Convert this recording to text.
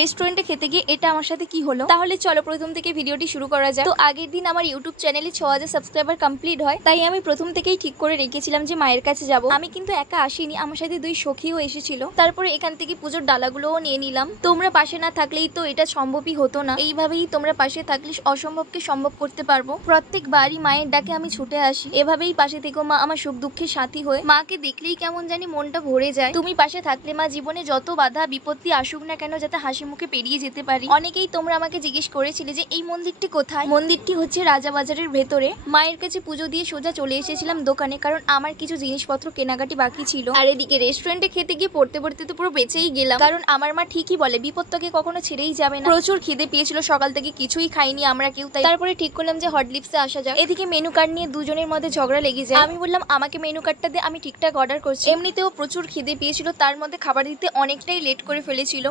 রেস্টুরেন্টে খেতে গিয়ে এটা আমার সাথে কি হলো। তাহলে চলো প্রথম থেকে ভিডিওটি শুরু করা যায়। তো আগের দিন আমার ইউটিউব চ্যানেলে 6000 সাবস্ক্রাইবার কমপ্লিট হয়, তাই আমি প্রথম থেকেই ঠিক করে রেখেছিলাম যে মায়ের কাছে যাব। আমি কিন্তু একা আসিনি, আমার সাথে 2 সখীও এসেছিল। তারপরে এখান থেকে পুজোর ডালাগুলোও নিয়ে নিলাম। তোমরা পাশে না থাকলেই তো এটা সম্ভবই হতো না, এইভাবেই তোমরা পাশে থাকলে অসম্ভবকে সম্ভব করতে পারবো। প্রত্যেকবারই মায়ের ডাকে আমি ছুটে আসি, এভাবেই পাশে থেকো মা, আমার সুখ দুঃখের সাথী হয়ে। মাকে দেখলেই কেমন জানি মনটা ভরে যায়। তুমি পাশে থাকলে মা জীবনে যত বাধা বিপত্তি আসুক না কেন যাতে হাসি মুখে পেরিয়ে যেতে পারি। অনেকেই তোমরা আমাকে জিজ্ঞেস করেছিলে যে এই মন্দিরটি কোথায়। মন্দিরটি হচ্ছে রাজাবাজারের ভেতরে। মায়ের কাছে পুজো দিয়ে সোজা চলে এসেছিলাম দোকানে, কারণ আমার কিছু জিনিসপত্র কেনাকাটি বাকি ছিল। আর এদিকে রেস্টুরেন্টে খেতে গিয়ে পড়তে পড়তে তো পুরো বেঁচেই গেলাম, কারণ আমার মা ঠিকই বলে বিপদটাকে কখনো ছেড়েই যাবে না। প্রচুর খিদে পেয়েছিল, সকাল থেকে কিছুই খাইনি আমরা কেউ, তাই তারপরে ঠিক করলাম যে হট লিপসে আসা যাক। এদিকে মেনু কার্ড নিয়ে দুজনের মধ্যে ঝগড়া লেগে যায়। আমি বললাম আমাকে মেনু কার্ডটা দিয়ে, আমি ঠিকঠাক অর্ডার করছি। এমনিতেও প্রচুর খিদে পেয়েছিল, তার মধ্যে খাবার দিতে অনেকটাই লেট করে ফেলেছিল।